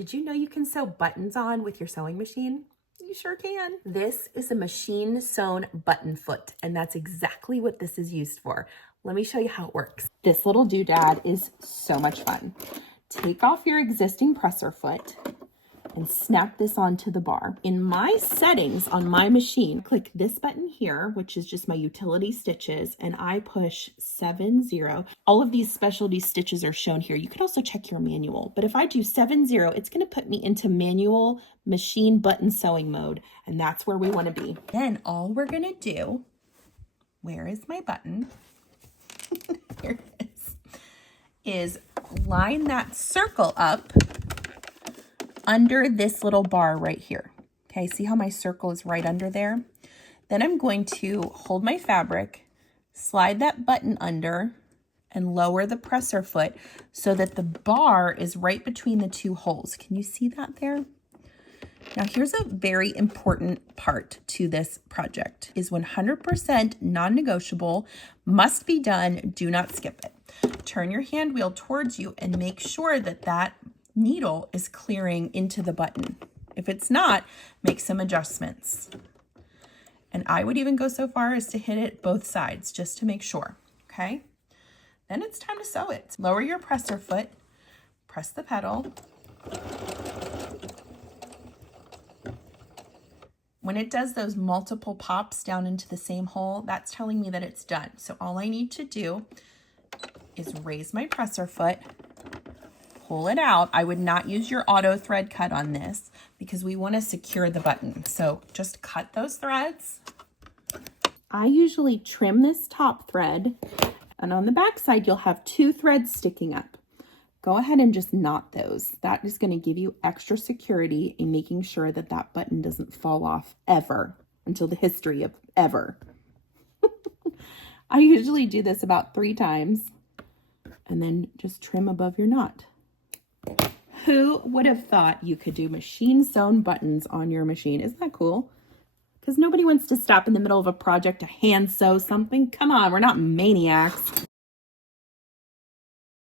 Did you know you can sew buttons on with your sewing machine? You sure can. This is a machine sewn button foot, and that's exactly what this is used for. Let me show you how it works. This little doodad is so much fun. Take off your existing presser foot and snap this onto the bar. In my settings on my machine, click this button here, which is just my utility stitches, and I push 7-0. All of these specialty stitches are shown here. You could also check your manual, but if I do 7-0, it's gonna put me into manual machine button sewing mode, and that's where we wanna be. Then all we're gonna do, where is my button? Here it is line that circle up under this little bar right here. Okay, see how my circle is right under there? Then I'm going to hold my fabric, slide that button under, and lower the presser foot so that the bar is right between the two holes. Can you see that there? Now here's a very important part to this project. Is 100% non-negotiable, must be done, do not skip it. Turn your hand wheel towards you and make sure that that needle is clearing into the button. If it's not, make some adjustments. And I would even go so far as to hit it both sides just to make sure, okay? Then it's time to sew it. Lower your presser foot, press the pedal. When it does those multiple pops down into the same hole, that's telling me that it's done. So all I need to do is raise my presser foot, pull it out. I would not use your auto thread cut on this because we want to secure the button. So just cut those threads. I usually trim this top thread, and on the back side, you'll have 2 threads sticking up. Go ahead and just knot those. That is going to give you extra security in making sure that that button doesn't fall off ever until the history of ever. I usually do this about 3 times and then just trim above your knot. Who would have thought you could do machine sewn buttons on your machine? Isn't that cool? Because nobody wants to stop in the middle of a project to hand sew something. Come on, we're not maniacs.